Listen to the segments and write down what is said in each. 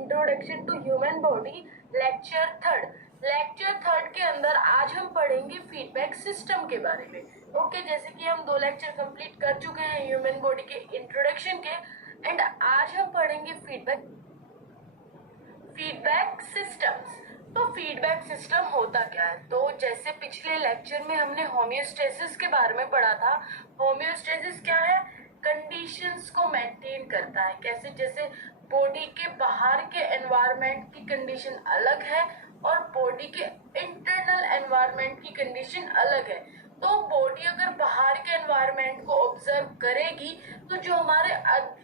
Introduction to human body lecture third के अंदर आज हम पढ़ेंगे फीडबैक सिस्टम के बारे में। ओके, जैसे कि हम 2 लेक्चर कंप्लीट कर चुके हैं ह्यूमन बॉडी के इंट्रोडक्शन के, एंड आज हम पढ़ेंगे फीडबैक सिस्टम्स। तो फीडबैक सिस्टम होता क्या है? तो जैसे पिछले लेक्चर में हमने होमियोस्टेसिस के बारे में पढ़ा था। होमियोस्टेसिस क्या है? कंडीशंस को मेंटेन करता है। कैसे? जैसे बॉडी के बाहर के एनवायरनमेंट की कंडीशन अलग है और बॉडी के इंटरनल एनवायरनमेंट की कंडीशन अलग है। तो बॉडी अगर बाहर के एनवायरनमेंट को ऑब्जर्व करेगी तो जो हमारे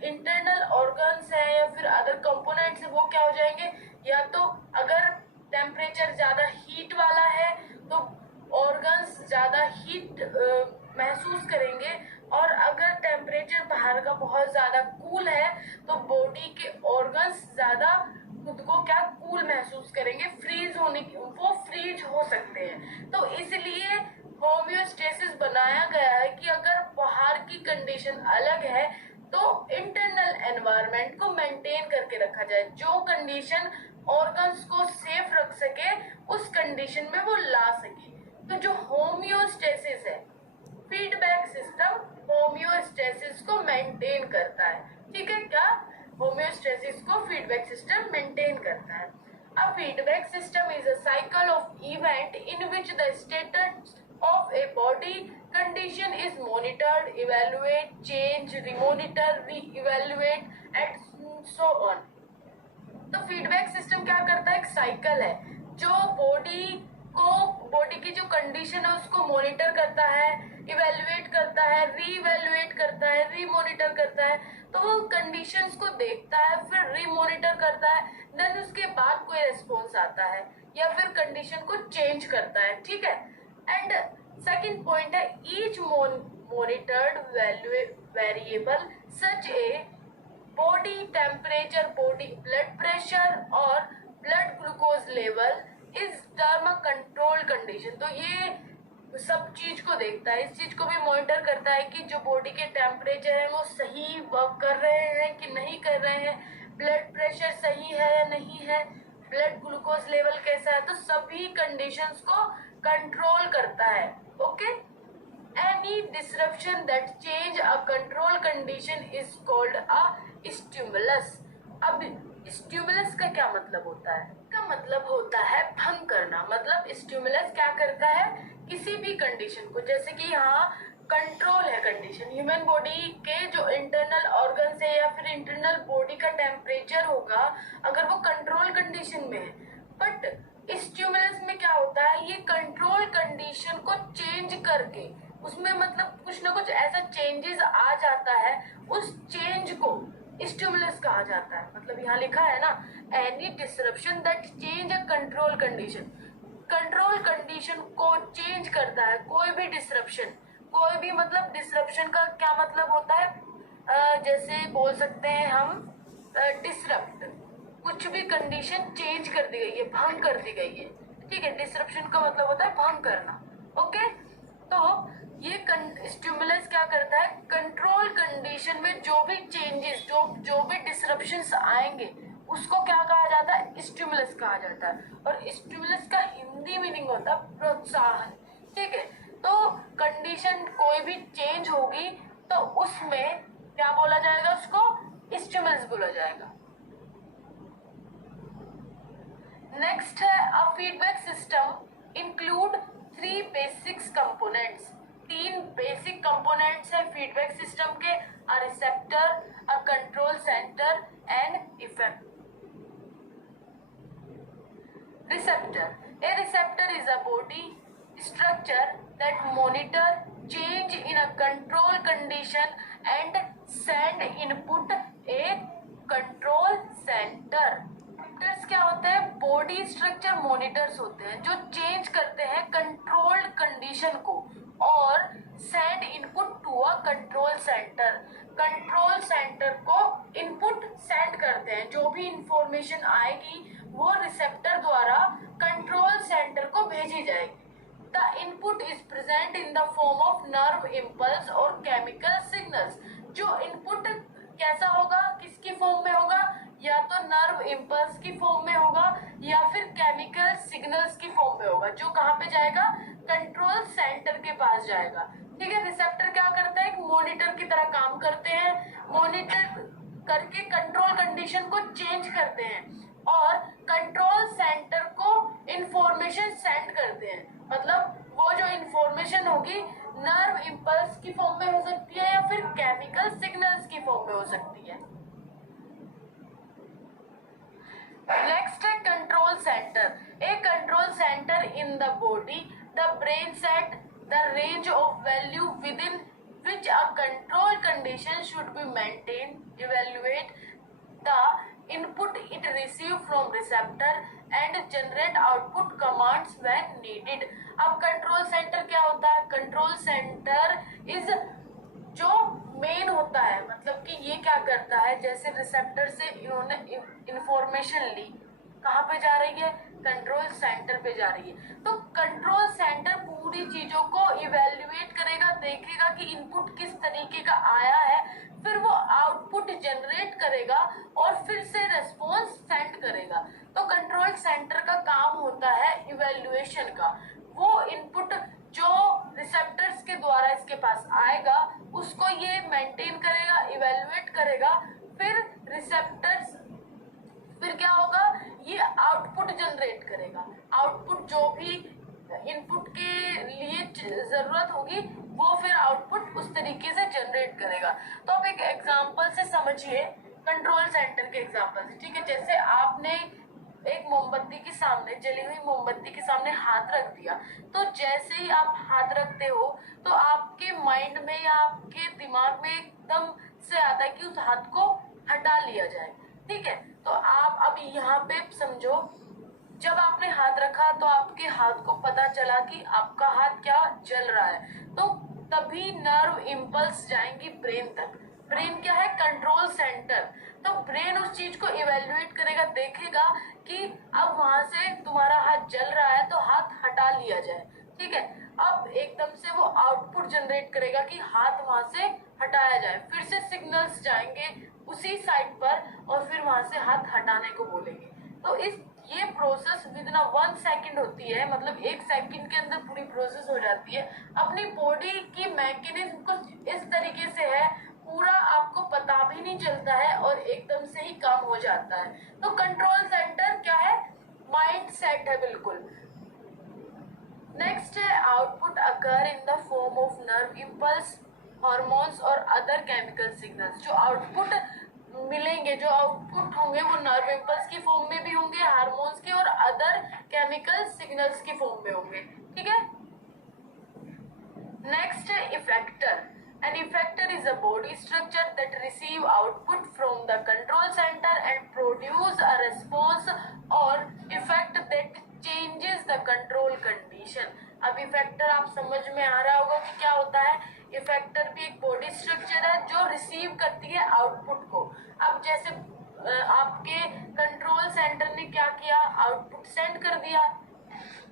इंटरनल ऑर्गन्स है या फिर अदर कंपोनेंट्स है वो क्या हो जाएंगे? या तो अगर टेम्परेचर ज्यादा हीट वाला है तो ऑर्गन्स ज्यादा हीट महसूस करेंगे, और अगर टेम्परेचर बाहर का बहुत ज्यादा कूल है तो बॉडी के ऑर्गन्स ज्यादा खुद को क्या कूल महसूस करेंगे, फ्रीज होने की वो फ्रीज हो सकते हैं। तो इसलिए होमियोस्टेसिस बनाया गया है कि अगर बाहर की कंडीशन अलग है तो इंटरनल एनवायरनमेंट को मेंटेन करके रखा जाए। जो कंडीशन ऑर्गन्स को सेफ रख सके उस कंडीशन में वो ला सके। तो जो होमियोस्टेसिस है, फीडबैक सिस्टम होमियोस्टेसिस को मेंटेन करता है। ठीक है, क्या होमियोस्टेसिस को फीडबैक सिस्टम मेंटेन करता है। A feedback system is a cycle of event in which the status of a body condition is monitored, evaluate, change, remonitor, re-evaluate and so on. तो फीडबैक सिस्टम क्या करता है? एक cycle है जो body की जो कंडीशन है उसको मॉनिटर करता है, इवेल्युएट करता है, री-इवेल्युएट करता है, री-मॉनिटर करता है। तो वो कंडीशंस को देखता है, फिर री-मॉनिटर करता है, देन उसके बाद कोई रिस्पॉन्स आता है या फिर कंडीशन को चेंज करता है। ठीक है, एंड सेकंड पॉइंट है each monitored variable such a body temperature, body blood pressure और blood glucose level is term control condition. तो ये सब चीज को देखता है, इस चीज को भी मॉनिटर करता है कि जो बॉडी के टेम्परेचर है वो सही वर्क कर रहे हैं कि नहीं कर रहे हैं, ब्लड प्रेशर सही है या नहीं है, ब्लड ग्लूकोज लेवल कैसा है। तो सभी कंडीशंस को कंट्रोल करता है। Okay, any disruption that change a control condition is called a stimulus। अब स्टिमुलस का क्या मतलब होता है? का मतलब होता है भंग करना। मतलब स्टिमुलस क्या करता है? किसी भी कंडीशन को, जैसे कि यहाँ कंट्रोल है कंडीशन, ह्यूमन बॉडी के जो इंटरनल ऑर्गन्स है या फिर इंटरनल बॉडी का टेम्परेचर होगा, अगर वो कंट्रोल कंडीशन में है, बट स्टिमुलस में क्या होता है? ये कंट्रोल कंडीशन को चेंज करके उसमें मतलब कुछ ना कुछ ऐसा चेंजेस आ जाता है, उस चेंज को स्टिमुलस कहा जाता है। मतलब यहाँ लिखा है ना, any disruption that change a control condition. Control condition को चेंज करता है कोई भी डिसरप्शन। कोई भी मतलब डिसरप्शन का क्या मतलब होता है? जैसे बोल सकते हैं हम डिसरप्ट, कुछ भी कंडीशन चेंज कर दी गई है, भंग कर दी गई है। ठीक है, डिसरप्शन का मतलब होता है भंग करना। ओके, तो ये स्टिमुलस क्या करता है? कंट्रोल कंडीशन में जो भी चेंजेस, जो भी डिसरप्शंस आएंगे उसको क्या कहा जाता है? स्टिमुलस कहा जाता है। और स्टिमुलस का हिंदी मीनिंग होता है प्रोत्साहन। ठीक है, तो कंडीशन कोई भी चेंज होगी तो उसमें क्या बोला जाएगा? उसको स्टिमुलस बोला जाएगा। नेक्स्ट है a feedback system include 3 basics components. 3 basic components है फीडबैक सिस्टम के, a receptor, a control centre and effect. Receptor, A receptor is a body structure that monitor change in a control condition and send input A control centre. क्या होते हैं? Body structure monitors होते हैं जो change करते हैं controlled condition को और send input to a control centre. Control centre को इनपुट सेंड करते हैं, जो भी इंफॉर्मेशन आएगी वो रिसेप्टर द्वारा कंट्रोल सेंटर को भेजी जाएगी। The input is present in the form of nerve impulse और केमिकल सिग्नल्स। जो इनपुट कैसा होगा? किसकी फॉर्म में होगा? या तो नर्व इम्पल्स की फॉर्म में होगा या फिर केमिकल सिग्नल्स की फॉर्म में होगा, जो कहाँ पे जाएगा, कंट्रोल सेंटर के पास जाएगा। ठीक है, रिसेप्टर क्या करता है, एक मॉनिटर की तरह काम करते हैं, मॉनिटर करके कंट्रोल कंडीशन को चेंज करते हैं और कंट्रोल सेंटर को इंफॉर्मेशन सेंड करते हैं। मतलब वो जो इंफॉर्मेशन होगी नर्व इम्पल्स की फॉर्म में हो सकती है या फिर केमिकल सिग्नल्स की फॉर्म में हो सकती है। नेक्स्ट है control centre. A control centre in the body, the brain set the range of value with in which a control condition should be maintained, evaluate the input it receive from receptor and generate output commands when needed। अब control centre क्या होता है, control centre is जो main होता है, मतलब कि ये क्या करता है, जैसे रिसेप्टर से इन्होंने इंफॉर्मेशन ली, कहाँ पे जा रही है, कंट्रोल सेंटर पे जा रही है। तो कंट्रोल सेंटर पूरी चीजों को इवेल्युएट करेगा, देखेगा कि इनपुट किस तरीके का आया है, फिर वो आउटपुट जनरेट करेगा और फिर से रेस्पॉन्स सेंड करेगा। तो कंट्रोल सेंटर का काम होता है इवेल्युएशन का। वो इनपुट जो रिसेप्टर्स के द्वारा इसके पास आएगा उसको ये मेंटेन करेगा, इवेल्युएट करेगा, फिर रिसेप्टर्स फिर क्या होगा, ये आउटपुट जनरेट करेगा। आउटपुट जो भी इनपुट के लिए जरूरत होगी वो फिर आउटपुट उस तरीके से जनरेट करेगा। तो अब एक एग्जांपल से समझिए, कंट्रोल सेंटर के एग्जांपल से। ठीक है, जैसे आपने एक मोमबत्ती के सामने, जली हुई मोमबत्ती के सामने हाथ रख दिया, तो जैसे ही आप हाथ रखते हो तो आपके माइंड में या आपके दिमाग में एकदम से आता है कि उस हाथ को हटा लिया जाए। ठीक है, तो आप अब यहाँ पे समझो, जब आपने हाथ रखा तो आपके हाथ को पता चला कि आपका हाथ क्या जल रहा है, तो तभी नर्व इम्पल्स जाएंगी ब्रेन तक। ब्रेन क्या है, कंट्रोल सेंटर। तो ब्रेन उस चीज को इवेल्युएट करेगा, देखेगा कि अब वहां से तुम्हारा हाथ जल रहा है तो हाथ हटा लिया जाए। ठीक है, अब एकदम से वो आउटपुट जनरेट करेगा कि हाथ वहां से हटाया जाए, फिर से सिग्नल्स जाएंगे उसी साइड पर और फिर वहां से हाथ हटाने को बोलेंगे। तो ये प्रोसेस विद इन 1 सेकंड होती है, मतलब 1 सेकंड के अंदर पूरी प्रोसेस हो जाती है। अपनी बॉडी की मैकेनिज्म कुछ इस तरीके से है, पूरा आपको पता भी नहीं चलता है और एकदम से ही काम हो जाता है। तो कंट्रोल सेंटर क्या है, माइंड सेट है बिल्कुल। नेक्स्ट है output occur in the form of nerve impulse, hormones और अदर केमिकल सिग्नल्स। जो आउटपुट मिलेंगे, जो आउटपुट होंगे वो नर्व इम्पल्स की फॉर्म में भी होंगे, हार्मोन्स के और अदर केमिकल सिग्नल्स की फॉर्म में होंगे। ठीक है, नेक्स्ट है effector. An effector is a body structure that receive output from the control center and produce a response or effect that changes the control condition। अब effector आप समझ में आ रहा होगा कि क्या होता है। इफेक्टर भी एक बॉडी स्ट्रक्चर है जो रिसीव करती है आउटपुट को। अब जैसे आपके कंट्रोल सेंटर ने क्या किया, आउटपुट सेंड कर दिया,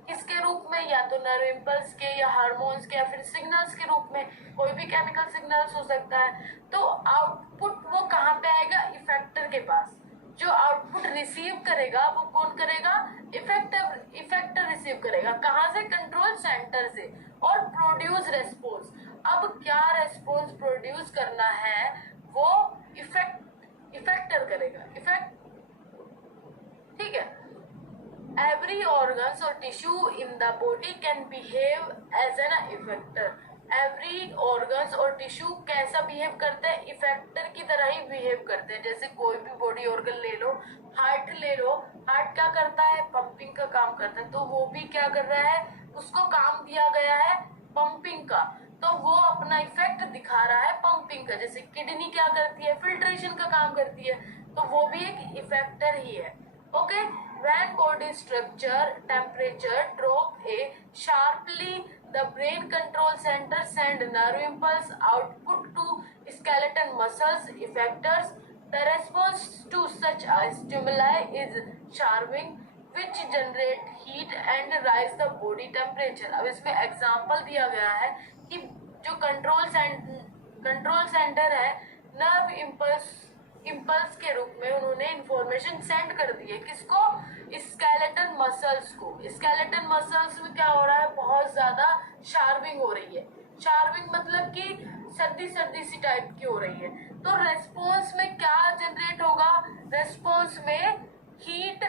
किसके रूप में, या तो नर्व इम्पल्स के या हार्मोन्स के या फिर सिग्नल्स के रूप में, कोई भी केमिकल सिग्नल्स हो सकता है। तो आउटपुट वो कहाँ पे आएगा, इफेक्टर के पास। जो आउटपुट रिसीव करेगा वो कौन करेगा, इफेक्टर रिसीव करेगा। कहाँ से, कंट्रोल सेंटर से, और प्रोड्यूस रेस्पॉन्स। अब क्या रेस्पॉन्स प्रोड्यूस करना है वो इफेक्टर करेगा, ठीक है। Every organs or tissue in the body can behave as an effector। Every organs और टिश्यू कैसा बिहेव करते हैं, इफेक्टर की तरह ही बिहेव करते हैं। जैसे कोई भी बॉडी ऑर्गन ले लो, हार्ट ले लो, हार्ट क्या करता है, पंपिंग का काम करता है। तो वो भी क्या कर रहा है, उसको काम दिया गया है पंपिंग का, तो वो अपना इफेक्ट दिखा रहा है पंपिंग का। जैसे किडनी क्या करती है, फिल्ट्रेशन का काम करती है, तो वो भी एक इफेक्टर ही है। Okay, when body structure temperature drop a sharply, the brain control center send nerve impulse output to skeleton muscles effectors। The response to such a stimuli is charming which generate heat and rise the body temperature। अब इसमें example दिया गया है कि जो control centre है, nerve impulse impulse के रूप में उन्होंने इंफॉर्मेशन सेंड कर दी है। किसको? स्केलेटन मसल्स को। स्केलेटन मसल्स में क्या हो रहा है? बहुत ज्यादा शार्विंग हो रही है। शार्विंग मतलब कि सर्दी सर्दी सी टाइप की हो रही है। तो रेस्पॉन्स में क्या जनरेट होगा? रेस्पॉन्स में हीट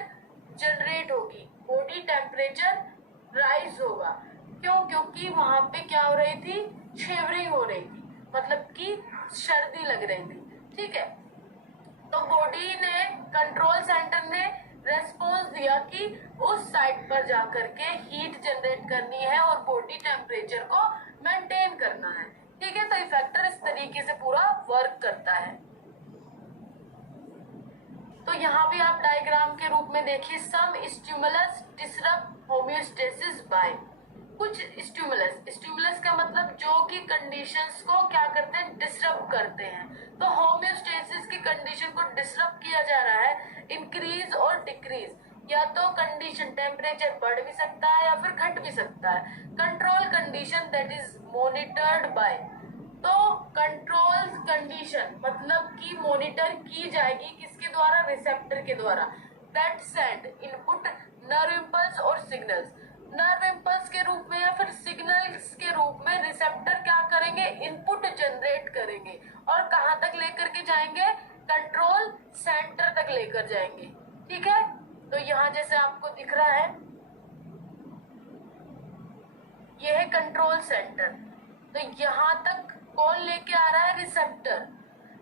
जनरेट होगी, बॉडी टेम्परेचर राइज होगा। क्यों? क्योंकि वहां पे क्या हो रही थी? शेवरिंग हो रही थी, मतलब कि सर्दी लग रही थी। ठीक है, तो बॉडी ने, कंट्रोल सेंटर ने रेस्पॉन्स दिया कि उस साइड पर जाकर के हीट जनरेट करनी है और बॉडी टेम्परेचर को मेंटेन करना है। ठीक है, तो इफेक्टर इस तरीके से पूरा वर्क करता है। तो यहाँ भी आप डायग्राम के रूप में देखिए, सम स्टिमुलस डिसरप्ट होम्योस्टेसिस बाय। कुछ स्टिमुलस का मतलब जो कि कंडीशंस को क्या करते हैं? डिसरप्ट करते हैं। तो होम्योस्टेसिस की कंडीशन को डिसरप्ट किया जा रहा है, इंक्रीज और डिक्रीज। या तो कंडीशन टेम्परेचर बढ़ भी सकता है या फिर घट भी सकता है। Control condition that is monitored by. तो कंट्रोल कंडीशन मतलब कि मॉनिटर की जाएगी किसके द्वारा? रिसेप्टर के द्वारा। That send input nerve impulse और सिग्नल्स। नर्व इम्पल्स के रूप में या फिर सिग्नल्स के रूप में रिसेप्टर क्या करेंगे? इनपुट जनरेट करेंगे और कहाँ तक लेकर के जाएंगे? कंट्रोल सेंटर तक लेकर जाएंगे। ठीक है, तो यहाँ जैसे आपको दिख रहा है, यह है कंट्रोल सेंटर। तो यहाँ तक कौन लेके आ रहा है? Receptor.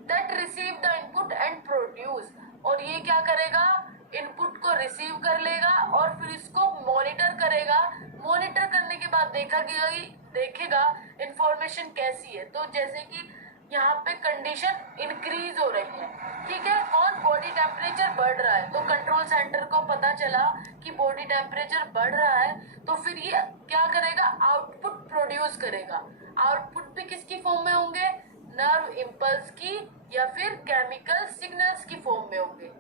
That receive the input and produce. और ये क्या करेगा? इनपुट को रिसीव कर लेगा और फिर इसको मॉनिटर करेगा। मॉनिटर करने के बाद देखेगा इंफॉर्मेशन कैसी है। तो जैसे कि यहाँ पे कंडीशन इंक्रीज हो रही है। ठीक है, और बॉडी टेम्परेचर बढ़ रहा है। तो कंट्रोल सेंटर को पता चला कि बॉडी टेम्परेचर बढ़ रहा है, तो फिर ये क्या करेगा? आउटपुट प्रोड्यूस करेगा। आउटपुट भी किसकी फॉर्म में होंगे? नर्व इम्पल्स की या फिर केमिकल सिग्नल्स की फॉर्म में होंगे।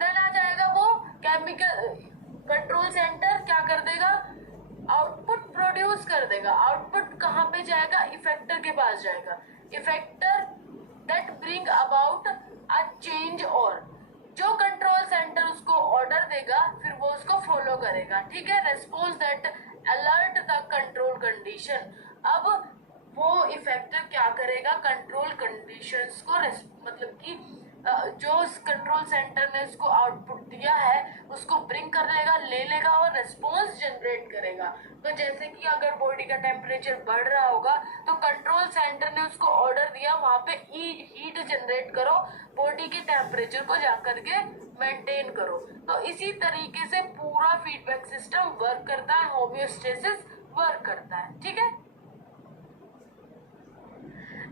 देन आ जाएगा वो केमिकल, कंट्रोल सेंटर क्या कर देगा? आउटपुट प्रोड्यूस कर देगा। आउटपुट कहाँ पे जाएगा? इफेक्टर के पास जाएगा। Effector that bring about a change, और जो कंट्रोल सेंटर उसको ऑर्डर देगा फिर वो उसको फॉलो करेगा। ठीक है, response that alert the control condition. अब वो इफेक्टर क्या करेगा? कंट्रोल कंडीशंस को मतलब कि जो कंट्रोल सेंटर ने उसको आउटपुट दिया है उसको ब्रिंग कर लेगा, ले लेगा और रेस्पॉन्स जनरेट करेगा। तो जैसे कि अगर बॉडी का टेम्परेचर बढ़ रहा होगा तो कंट्रोल सेंटर ने उसको ऑर्डर दिया वहां पे हीट जनरेट करो, बॉडी के टेम्परेचर को जाकर के मेंटेन करो। तो इसी तरीके से पूरा फीडबैक सिस्टम वर्क करता है, होम्योस्टेसिस वर्क करता है। ठीक है,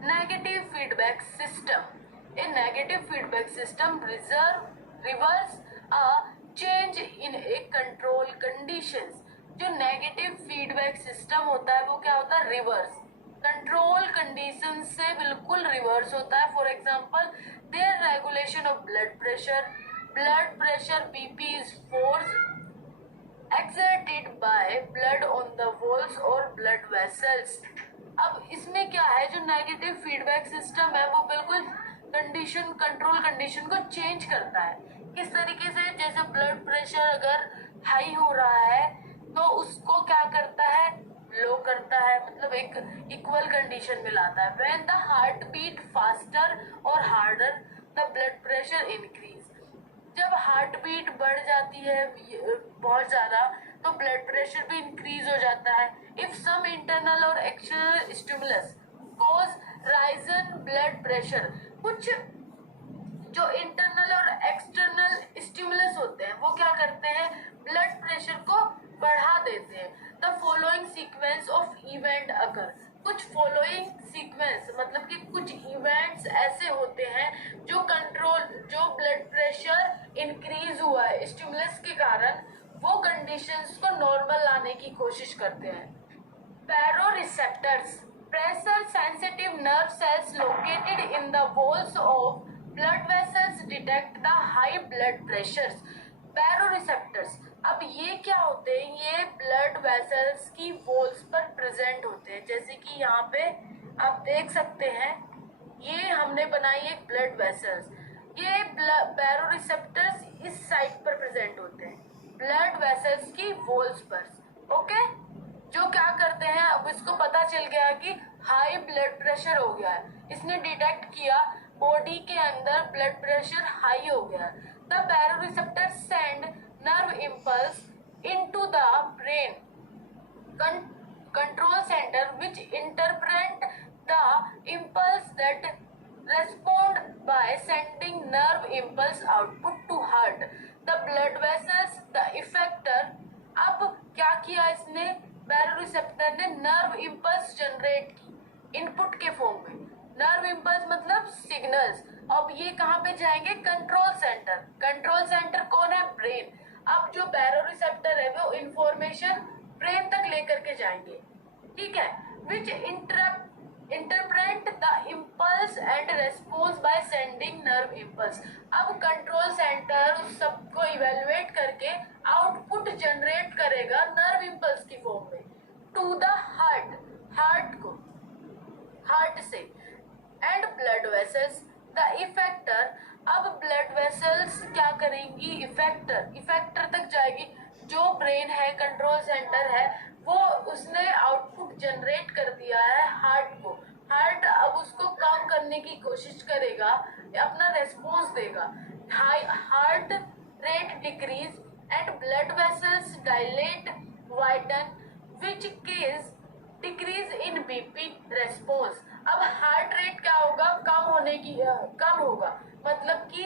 negative feedback system. A negative feedback system reverse a change in a control conditions। जो नेगेटिव फीडबैक सिस्टम होता है वो क्या होता है? रिवर्स, कंट्रोल कंडीशन से बिल्कुल रिवर्स होता है। For example, there regulation of blood pressure BP is force exerted by blood on the walls or blood vessels। अब इसमें क्या है? जो नेगेटिव फीडबैक सिस्टम है वो बिल्कुल कंडीशन, कंट्रोल कंडीशन को चेंज करता है। किस तरीके से? जैसे ब्लड प्रेशर अगर हाई हो रहा है तो उसको क्या करता है? लो करता है, मतलब एक इक्वल कंडीशन में लाता है। When the heart beat faster और harder the blood pressure increase. जब हार्ट बीट बढ़ जाती है बहुत ज्यादा तो ब्लड प्रेशर भी इंक्रीज हो जाता है। इफ सम इंटरनल और external stimulus cause Ryzen blood pressure, कुछ जो इंटरनल और एक्सटर्नल स्टिमुलस होते हैं वो क्या करते हैं? ब्लड प्रेशर को बढ़ा देते हैं। The following sequence of event occur. कुछ फॉलोइंग सीक्वेंस मतलब कि कुछ इवेंट्स ऐसे होते हैं जो ब्लड प्रेशर इंक्रीज हुआ है स्टिमुलस के कारण, वो कंडीशंस को नॉर्मल लाने की कोशिश करते हैं। Baroreceptors, pressure sensitive nerve cells located in the walls of blood vessels detect the high blood pressures. Baroreceptors, अब ये क्या होते हैं? ये ब्लड वेसल्स की वॉल्स पर प्रेजेंट होते हैं। जैसे कि यहाँ पे आप देख सकते हैं, ये हमने बनाई एक ब्लड वेसल्स। ये बैरोरिसेप्टर्स इस साइड पर प्रेजेंट होते हैं, ब्लड वेसल्स की वॉल्स पर। ओके, जो क्या करते हैं, अब इसको पता चल गया कि हाई ब्लड प्रेशर हो गया है, इसने डिटेक्ट किया बॉडी के अंदर ब्लड प्रेशर हाई हो गया है। The baroreceptor send nerve impulse into the brain control center which interpret the impulse that respond by sending nerve impulse output to heart, the blood vessels, the effector। अब क्या किया इसने, baroreceptor ने nerve impulse generate की input के form में। Nerve impulse मतलब signals. अब ये कहाँ पे जाएंगे, कंट्रोल सेंटर। कंट्रोल सेंटर कौन है, ब्रेन। अब जो बैरोरिसेप्टर है वो इंफॉर्मेशन ब्रेन तक लेकर के जाएंगे, ठीक है, which interpret the impulse and response by sending nerve impulse. अब कंट्रोल सेंटर उस सबको इवेलुएट करके आउटपुट जनरेट करेगा नर्व इम्पल्स की फॉर्म में टू द हार्ट, हार्ट को, हार्ट से, and blood vessels, the effector. अब ब्लड वेसल्स क्या करेंगी, इफेक्टर, इफेक्टर तक जाएगी। जो ब्रेन है, कंट्रोल सेंटर है, वो उसने आउटपुट जनरेट कर दिया है हार्ट को। हार्ट अब उसको कम करने की कोशिश करेगा, अपना रेस्पॉन्स देगा। Heart rate decrease and blood vessels dilate widen which case decrease in BP response. अब हार्ट रेट क्या होगा, कम होगा, मतलब कि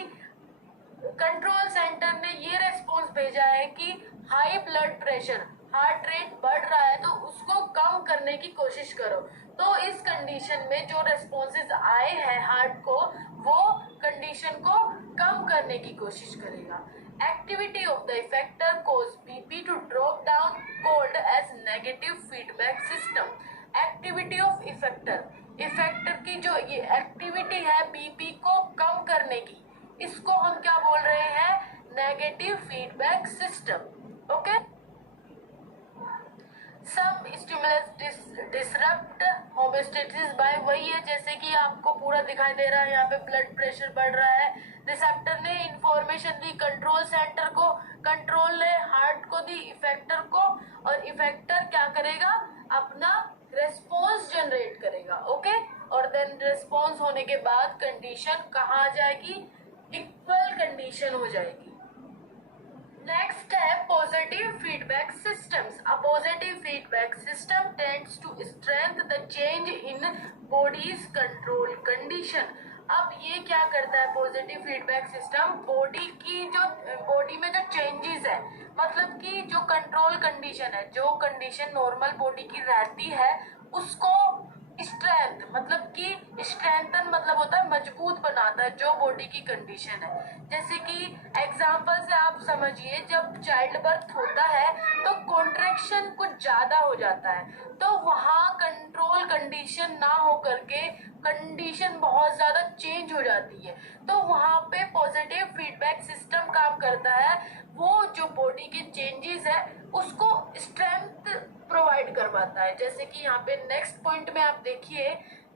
कंट्रोल सेंटर ने ये रेस्पॉन्स भेजा है कि high blood pressure, heart rate बढ़ रहा है, तो उसको कम करने की कोशिश करो। तो इस कंडीशन में जो रेस्पॉन्सेज आए हैं हार्ट को, वो कंडीशन को कम करने की कोशिश करेगा। Activity of the effector cause BP to drop down, called as negative feedback system. Activity of effector, effector की जो ये एक्टिविटी है बीपी को कम करने की, इसको हम क्या बोल रहे हैं, नेगेटिव फीडबैक सिस्टम। ओके, सम स्टिमुलस डिसरप्ट होमोस्टेसिस बाय, वही है जैसे कि आपको पूरा दिखाई दे रहा है, यहाँ पे ब्लड प्रेशर बढ़ रहा है, रिसेप्टर ने इंफॉर्मेशन दी कंट्रोल सेंटर को, कंट्रोल ने हार्ट को दी इफेक्टर को, और इफेक्टर क्या करेगा, अपना रेस्पॉन्स जनरेट करेगा। ओके, और देन रेस्पॉन्स होने के बाद कंडीशन कहाँ आ जाएगी, इक्वल कंडीशन हो जाएगी। नेक्स्ट है positive feedback systems. A positive feedback system tends to strength the change in body's control condition. अब ये क्या करता है पॉजिटिव फीडबैक सिस्टम, बॉडी में जो चेंजेस है, मतलब कि जो कंट्रोल कंडीशन है, जो कंडीशन नॉर्मल बॉडी की रहती है, उसको स्ट्रेंथ, मतलब कि स्ट्रेंथन मतलब होता है मजबूत बनाता है जो बॉडी की कंडीशन है। जैसे कि एग्जांपल से आप समझिए, जब चाइल्ड बर्थ होता है तो कॉन्ट्रैक्शन कुछ ज्यादा हो जाता है, तो वहाँ कंट्रोल कंडीशन ना हो करके कंडीशन बहुत ज्यादा चेंज हो जाती है, तो वहाँ पे पॉजिटिव फीडबैक सिस्टम काम करता है, वो जो बॉडी के चेंजेस है उसको स्ट्रेंथ प्रोवाइड करवाता है। जैसे कि यहाँ पे नेक्स्ट पॉइंट में आप देखिए,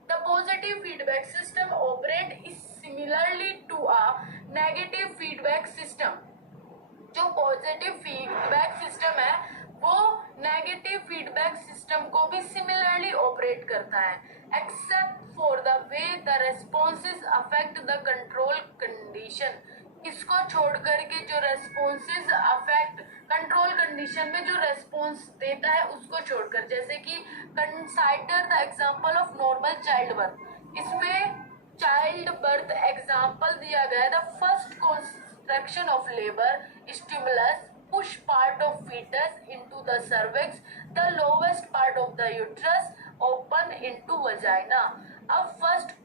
the positive feedback system operate is similarly to a negative feedback system. जो पॉजिटिव फीडबैक सिस्टम है वो नेगेटिव फीडबैक सिस्टम को भी सिमिलरली ऑपरेट करता है, except for the way the responses affect the control condition. इसको छोड़ करके जो रेस्पॉन्सेज अफेक्ट कंट्रोल कंडीशन में जो रेस्पॉन्स देता है उसको छोड़कर, जैसे कि consider the example of normal child birth. इसमें चाइल्ड बर्थ एग्जांपल दिया गया है, the first construction of labour stimulus push part of fetus into the cervix, the lowest part of the uterus open into vagina। अब first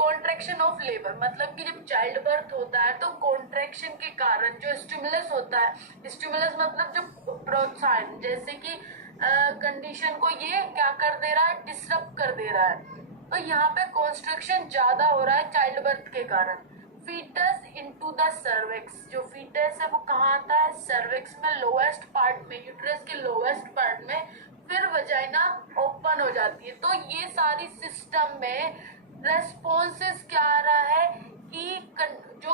contraction of labour मतलब कि जब child birth होता है तो कॉन्ट्रैक्शन के कारण जो स्टिमुलस होता है, स्टिमुलस मतलब जो प्रोत्साहन, जैसे कि कंडीशन को ये क्या कर दे रहा है, डिसरप्ट कर दे रहा है, तो यहाँ पे कॉन्स्ट्रक्शन ज्यादा हो रहा है चाइल्ड बर्थ के कारण। फीटस इनटू द सर्विक्स, जो फीटस है वो कहाँ आता है, सर्विक्स में, लोएस्ट पार्ट में, यूट्रस के लोएस्ट पार्ट में, फिर वजाइना ओपन हो जाती है। तो ये सारी सिस्टम में रेस्पॉन्सेस क्या आ रहा है कि जो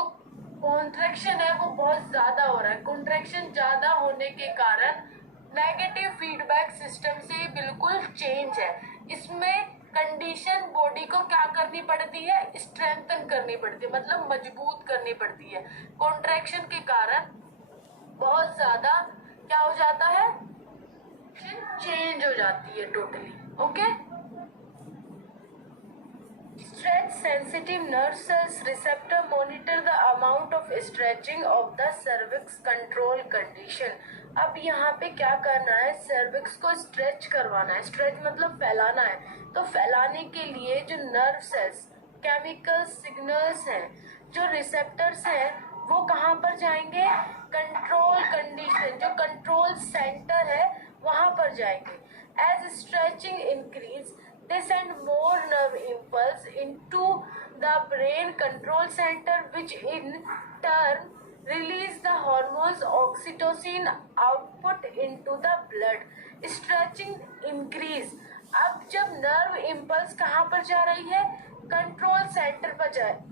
कॉन्ट्रैक्शन है वो बहुत ज्यादा हो रहा है। कॉन्ट्रैक्शन ज्यादा होने के कारण नेगेटिव फीडबैक सिस्टम से बिल्कुल चेंज है। इसमें कंडीशन बॉडी को क्या करनी पड़ती है, स्ट्रेंथन करनी पड़ती है, मतलब मजबूत करनी पड़ती है। कॉन्ट्रैक्शन के कारण बहुत ज्यादा क्या हो जाता है, चेंज हो जाती है totally. Okay, stretch sensitive nerve cells receptor monitor the amount of stretching of the cervix control condition। अब यहाँ पे क्या करना है, सर्विक्स को स्ट्रेच करवाना है। स्ट्रेच मतलब फैलाना है। तो फैलाने के लिए जो नर्व सेल्स केमिकल सिग्नल्स हैं, जो रिसेप्टर्स हैं, वो कहाँ पर जाएंगे, कंट्रोल कंडीशन, जो कंट्रोल सेंटर है वहां पर जाएंगे। As stretching increase they send more nerve impulse into the brain control center, which in turn release the hormones oxytocin output into the blood। stretching increase, अब जब नर्व इम्पल्स कहाँ पर जा रही है, कंट्रोल सेंटर पर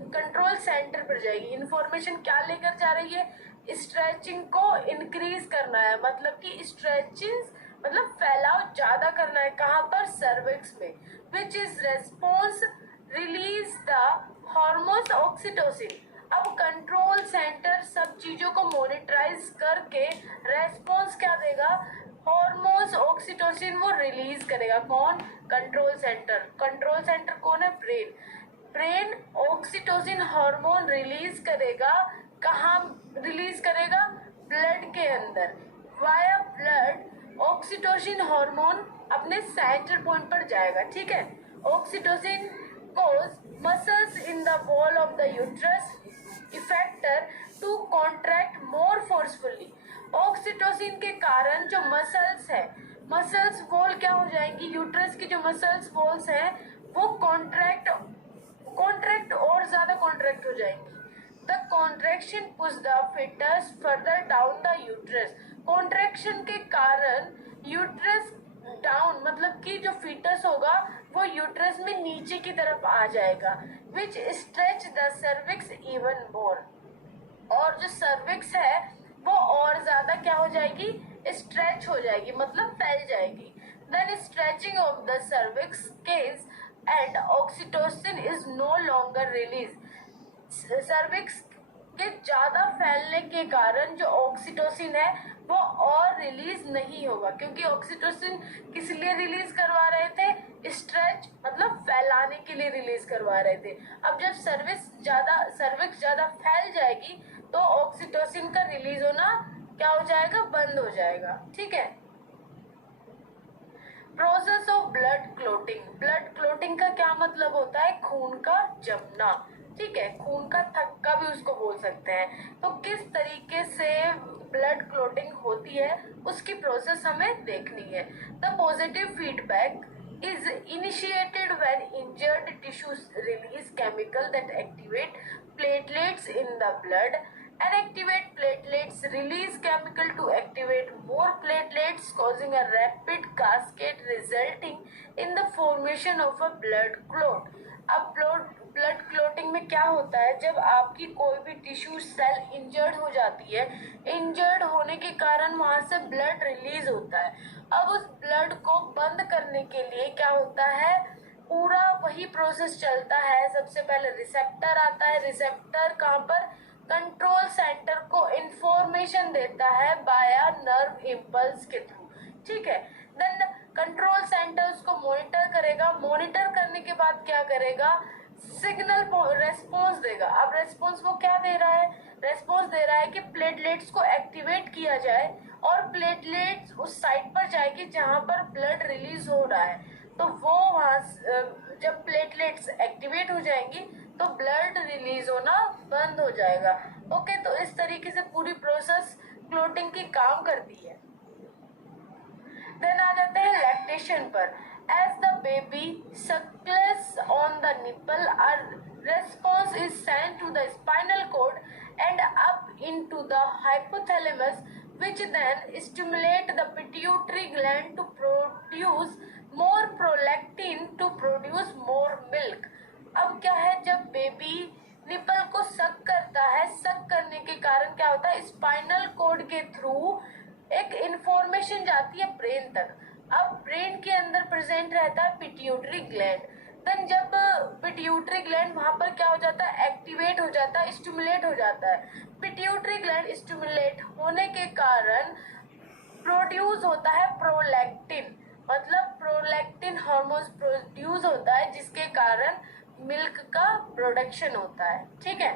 कंट्रोल सेंटर पर जाएगी। इंफॉर्मेशन क्या लेकर जा रही है, स्ट्रेचिंग को इंक्रीज करना है, मतलब कि स्ट्रेचिंग मतलब फैलाव ज्यादा करना है। कहाँ पर, सर्विक्स में। Which is response release the hormones oxytocin. अब कंट्रोल सेंटर सब चीजों को मॉनिटराइज करके रेस्पॉन्स क्या देगा, हॉर्मोन्स ऑक्सीटोसिन वो रिलीज करेगा। कौन, कंट्रोल सेंटर। कंट्रोल सेंटर कौन है, brain. Brain oxytocin hormone release करेगा, कहाँ रिलीज करेगा, ब्लड के अंदर। वाया ब्लड ऑक्सीटोसिन हार्मोन अपने सेंटर पॉइंट पर जाएगा। ठीक है, oxytocin cause muscles in the wall of the uterus effector to contract more forcefully. Oxytocin के कारण जो मसल्स है, मसल्स वॉल क्या हो जाएंगी, यूट्रस की जो मसल्स वॉल्स हैं वो कॉन्ट्रैक्ट और ज्यादा कॉन्ट्रैक्ट हो जाएंगी। The contraction push the fetus further down the uterus. Contraction के कारण यूट्रस डाउन मतलब कि जो फीटस होगा वो यूट्रस में नीचे की तरफ आ जाएगा। Which stretch the cervix even more, और जो सर्विक्स है वो और ज्यादा क्या हो जाएगी, स्ट्रेच हो जाएगी, मतलब फैल जाएगी। Then stretching of the cervix case and oxytocin is no longer release. Cervix के ज्यादा फैलने के कारण जो ऑक्सीटोसिन है वो और रिलीज नहीं होगा, क्योंकि ऑक्सीटोसिन किस लिए रिलीज करवा रहे थे, स्ट्रेच मतलब फैलाने के लिए रिलीज करवा रहे थे। अब जब सर्विक्स ज्यादा फैल जाएगी तो ऑक्सीटोसिन का रिलीज होना क्या हो जाएगा, बंद हो जाएगा। ठीक है, process of blood clotting. Blood clotting का क्या मतलब होता है, खून का जमना। ठीक है, खून का थक्का भी उसको बोल सकते हैं। तो किस तरीके से ब्लड क्लोटिंग होती है उसकी प्रोसेस हमें देखनी है। The positive feedback is initiated when injured tissues release chemical that activate platelets in the blood, and activate platelets release chemical to activate more platelets, causing a rapid cascade resulting in the formation of a blood clot। अब blood clotting में क्या होता है, जब आपकी कोई भी tissue cell injured हो जाती है, इंजर्ड होने के कारण वहां से ब्लड रिलीज होता है। अब उस ब्लड को बंद करने के लिए क्या होता है, पूरा वही प्रोसेस चलता है। सबसे पहले रिसेप्टर आता है, रिसेप्टर कहाँ पर, कंट्रोल सेंटर को इंफॉर्मेशन देता है बाया नर्व इम्पल्स के थ्रू। ठीक है, देन कंट्रोल सेंटर उसको मॉनिटर करेगा। मॉनिटर करने के बाद क्या करेगा, सिग्नल रेस्पॉन्स देगा। अब रेस्पॉन्स वो क्या दे रहा है, रेस्पॉन्स दे रहा है कि प्लेटलेट्स को एक्टिवेट किया जाए, और प्लेटलेट्स उस साइट पर जाएगी जहां पर ब्लड रिलीज हो रहा है। तो वो वहां जब प्लेटलेट्स एक्टिवेट हो जाएंगी तो ब्लड रिलीज होना बंद हो जाएगा। ओके, तो इस तरीके से पूरी प्रोसेस क्लोटिंग की काम करती है। देन आ जाते हैं लैक्टेशन पर। As the baby suckles on the nipple, a response is sent to the spinal cord and up into the hypothalamus, which then stimulate the pituitary gland to produce more prolactin to produce more milk। अब क्या है, जब baby nipple को सक करता है। सक करने के कारण क्या होता है, स्पाइनल कोड के थ्रू एक इंफॉर्मेशन जाती है ब्रेन तक। अब ब्रेन के अंदर प्रेजेंट रहता है पिट्यूटरी ग्लैंड। देन जब पिट्यूटरी ग्लैंड वहां पर क्या हो जाता है, एक्टिवेट हो जाता है, स्टिमुलेट हो जाता है। पिट्यूटरी ग्लैंड स्टिमुलेट होने के कारण प्रोड्यूस होता है प्रोलैक्टिन, मतलब प्रोलैक्टिन हार्मोन प्रोड्यूस होता है, जिसके कारण मिल्क का प्रोडक्शन होता है। ठीक है,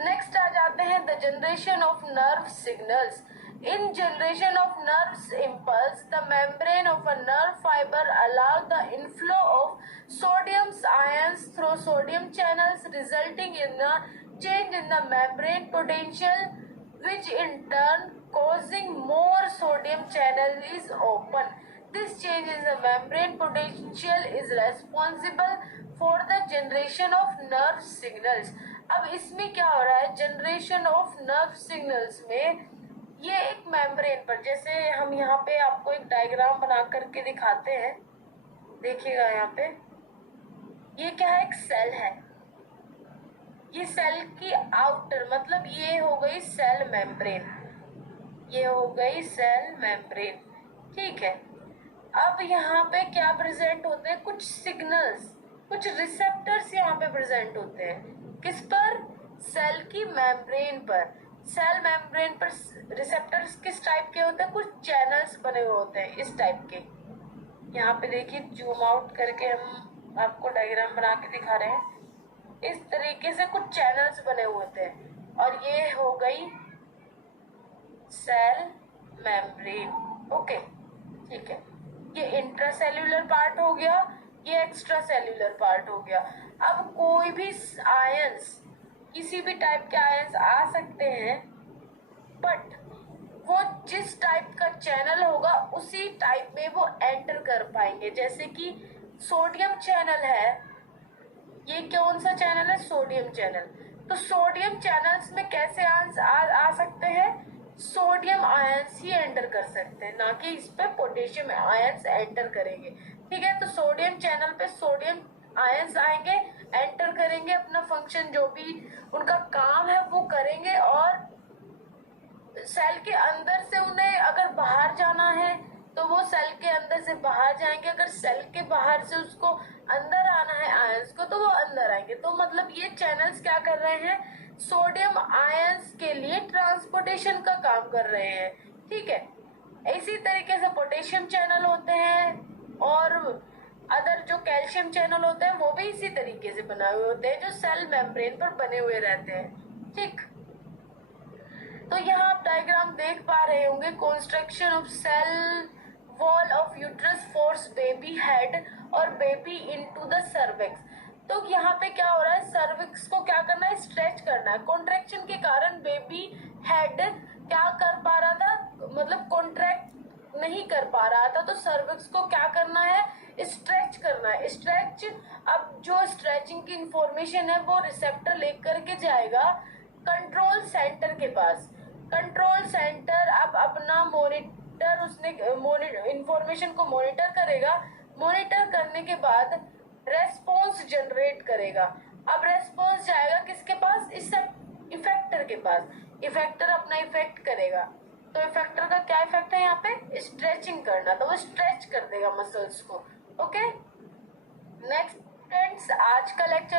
नेक्स्ट आ जाते हैं the generation of nerve signals. In generation of nerve impulse the membrane of a nerve fibre allow the inflow of sodium ions through sodium channels resulting in a change in the membrane potential, which in turn causing more sodium channel is open. This change in the membrane potential is responsible for the generation of nerve signals. अब इसमें क्या हो रहा है, generation of nerve signals में ये एक membrane पर, जैसे हम यहाँ पे आपको एक डायग्राम बना करके दिखाते हैं, देखिएगा यहाँ पे ये क्या है, एक सेल है। ये सेल की आउटर, मतलब ये हो गई सेल मेम्ब्रेन, ये हो गई सेल मेम्ब्रेन। ठीक है, अब यहाँ पे क्या प्रेजेंट होते हैं, कुछ सिग्नल्स, कुछ रिसेप्टर्स यहाँ पे प्रेजेंट होते हैं। किस पर, सेल की मेम्ब्रेन पर। सेल मेम्ब्रेन पर रिसेप्टर्स किस टाइप के होते हैं, कुछ चैनल्स बने हुए होते हैं इस टाइप के। यहाँ पे देखिए जूम आउट करके हम आपको डायग्राम बना के दिखा रहे हैं। इस तरीके से कुछ चैनल्स बने हुए थे, और ये हो गई सेल मेम्ब्रेन। ओके, ठीक है, ये इंट्रासेल्यूलर पार्ट हो गया, ये एक्स्ट्रा सेल्यूलर पार्ट हो गया। अब कोई भी आयंस, किसी भी टाइप के आयंस आ सकते हैं, बट वो जिस टाइप का चैनल होगा उसी टाइप में वो एंटर कर पाएंगे। जैसे कि सोडियम चैनल है, ये कौन सा चैनल है, सोडियम चैनल। तो सोडियम चैनल्स में कैसे आ सकते हैं, सोडियम आयंस ही एंटर कर सकते हैं, ना कि इस पे पोटेशियम आयंस एंटर करेंगे। ठीक है, तो सोडियम चैनल पे सोडियम आयंस आएंगे, एंटर करेंगे, अपना फंक्शन जो भी उनका काम है वो करेंगे, और सेल के अंदर से उन्हें अगर बाहर जाना है तो वो सेल के अंदर से बाहर जाएंगे, अगर सेल के बाहर से उसको अंदर आना है आयंस को तो वो अंदर आएंगे। तो मतलब ये चैनल्स क्या कर रहे हैं, सोडियम आयंस के लिए ट्रांसपोर्टेशन का काम कर रहे हैं। ठीक है, इसी तरीके से पोटेशियम चैनल होते हैं, और अदर जो कैल्शियम चैनल होते हैं वो भी इसी तरीके से बनाए हुए होते हैं, जो सेल मेम्ब्रेन पर बने हुए रहते हैं। ठीक, तो यहाँ आप डायग्राम देख पा रहे होंगे, construction of cell wall of uterus force baby head और बेबी इनटू द सर्विक्स। तो यहाँ पे क्या हो रहा है, सर्विक्स को क्या करना है, स्ट्रेच करना है। कॉन्ट्रैक्शन के कारण बेबी हेड क्या कर पा रहा था, मतलब कॉन्ट्रैक्ट नहीं कर पा रहा था, तो सर्विक्स को क्या करना है, स्ट्रेच करना है। स्ट्रेच, अब जो स्ट्रेचिंग की इंफॉर्मेशन है वो रिसेप्टर लेकर के जाएगा कंट्रोल सेंटर के पास। कंट्रोल सेंटर अब अपना मॉनिटर, उसने इंफॉर्मेशन को मॉनिटर करेगा। मॉनिटर करने के बाद रेस्पॉन्स जनरेट करेगा। अब रेस्पॉन्स जाएगा किसके पास, इस इफेक्टर के पास। इफेक्टर अपना इफेक्ट करेगा, तो इफेक्टर का क्या इफेक्ट है यहाँ पे, स्ट्रेचिंग करना, तो वो स्ट्रेच कर देगा मसल्स को। ओके, नेक्स्ट फ्रेंड्स, आज का लेक्चर